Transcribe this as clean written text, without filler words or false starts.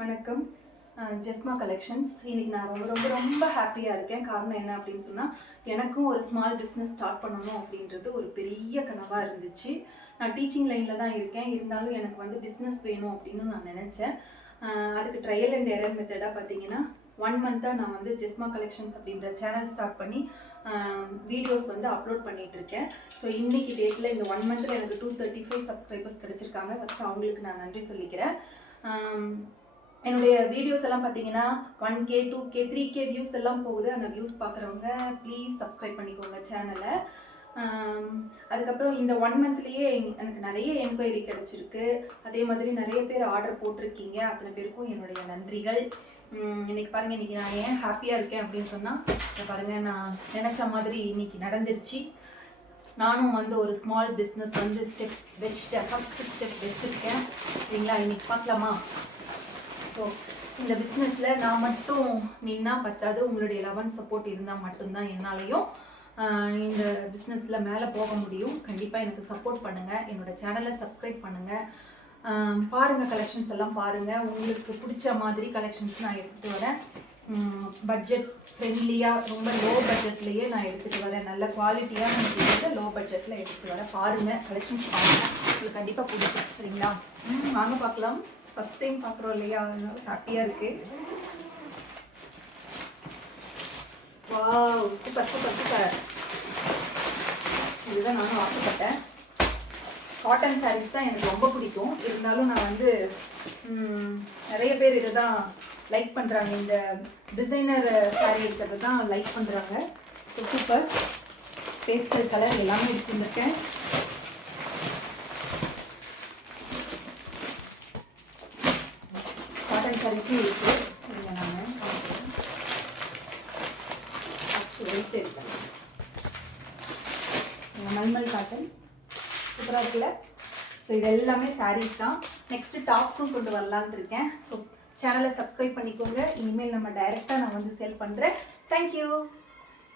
வணக்கம். ஜெஸ்மா கலெக்ஷன்ஸ். இன்னைக்கு நான் ரொம்ப ஹாப்பியாக இருக்கேன். காரணம் என்ன அப்படின்னு சொன்னால், எனக்கும் ஒரு ஸ்மால் பிஸ்னஸ் ஸ்டார்ட் பண்ணணும் அப்படின்றது ஒரு பெரிய கனவாக இருந்துச்சு. நான் டீச்சிங் லைனில் தான் இருக்கேன். இருந்தாலும் எனக்கு வந்து பிஸ்னஸ் வேணும் அப்படின்னு நான் நினச்சேன். அதுக்கு ட்ரையல் அண்ட் எரர் மெத்தடாக பார்த்தீங்கன்னா 1 மந்த்தாக நான் வந்து ஜெஸ்மா கலெக்ஷன்ஸ் அப்படின்ற சேனல் ஸ்டார்ட் பண்ணி வீடியோஸ் வந்து அப்லோட் பண்ணிகிட்டு இருக்கேன். ஸோ இன்னைக்கு டேட்டில் இந்த 1 மந்தில் எனக்கு 235 சப்ஸ்கிரைபர்ஸ் கிடச்சிருக்காங்க. ஃபஸ்ட்டு அவங்களுக்கு நான் நன்றி சொல்லிக்கிறேன். என்னுடைய வீடியோஸ் எல்லாம் பார்த்தீங்கன்னா 1K 2K 3K வியூஸ் எல்லாம் போகுது. அந்த வியூஸ் பார்க்குறவங்க ப்ளீஸ் சப்ஸ்கிரைப் பண்ணிக்கோங்க சேனலை. அதுக்கப்புறம் இந்த 1 மந்த்லேயே எனக்கு நிறைய என்கொயரி கிடச்சிருக்கு. அதே மாதிரி நிறைய பேர் ஆர்டர் போட்டிருக்கீங்க. அத்தனை பேருக்கும் என்னுடைய நன்றிகள். இன்னைக்கு பாருங்கள், இன்றைக்கி நான் ஏன் ஹாப்பியாக இருக்கேன் அப்படின்னு சொன்னால், பாருங்கள், நான் நினச்ச மாதிரி இன்னைக்கு நடந்துருச்சு. நானும் வந்து ஒரு ஸ்மால் பிஸ்னஸ் வந்து ஃபஸ்ட்டு ஸ்டெப் வச்சுருக்கேன். சரிங்களா? இன்னைக்கு பார்க்கலாமா? ஸோ இந்த பிஸ்னஸில் நான் மட்டும் நின்னா பத்தாது. உங்களுடைய லவ் அண்ட் சப்போர்ட் இருந்தால் மட்டும்தான் என்னாலையும் இந்த பிஸ்னஸில் மேலே போக முடியும். கண்டிப்பாக எனக்கு சப்போர்ட் பண்ணுங்கள். என்னோடய சேனலை சப்ஸ்கிரைப் பண்ணுங்கள். பாருங்கள், கலெக்ஷன்ஸ் எல்லாம் பாருங்கள். உங்களுக்கு பிடிச்ச மாதிரி கலெக்ஷன்ஸ் நான் எடுத்துகிட்டு வரேன். பட்ஜெட் ஃப்ரெண்ட்லியாக, ரொம்ப லோ பட்ஜெட்லேயே நான் எடுத்துகிட்டு வரேன். நல்ல குவாலிட்டியாக நான் லோ பட்ஜெட்டில் எடுத்துகிட்டு வரேன். பாருங்கள், கலெக்ஷன்ஸ் பாருங்கள், உங்களுக்கு கண்டிப்பாக பிடிக்கும். சரிங்களா? வாங்க பார்க்கலாம். ஃபஸ்ட் டைம் பார்க்குறோம் இல்லையா, அதனால ஹாப்பியாக இருக்குது. Wow, super. இதுதான் நானும் ஆசைப்பட்டேன். காட்டன் சாரீஸ் தான் எனக்கு ரொம்ப பிடிக்கும். இருந்தாலும் நான் வந்து நிறைய பேர் இதை தான் லைக் பண்ணுறாங்க. இந்த டிசைனர் சாரீ இருக்கிறது தான் லைக் பண்ணுறாங்க. So super. பேஸ்டல் கலர் எல்லாமே எடுத்துருக்கேன். காட்டன் சாரீஸும் இருக்குது. இல்லை, நான் வெயிட் எடுக்கிறேன். மல்மல் காட்டன் சூப்பராக இருக்குல்ல? ஸோ இது எல்லாமே சாரீஸ் தான். நெக்ஸ்ட்டு டாப்ஸும் கொண்டு வரலான்னு இருக்கேன். ஸோ சேனலை சப்ஸ்கிரைப் பண்ணிக்கோங்க. இனிமேல் நம்ம டைரெக்டாக நான் வந்து சேல் பண்ணுறேன். தேங்க்யூ.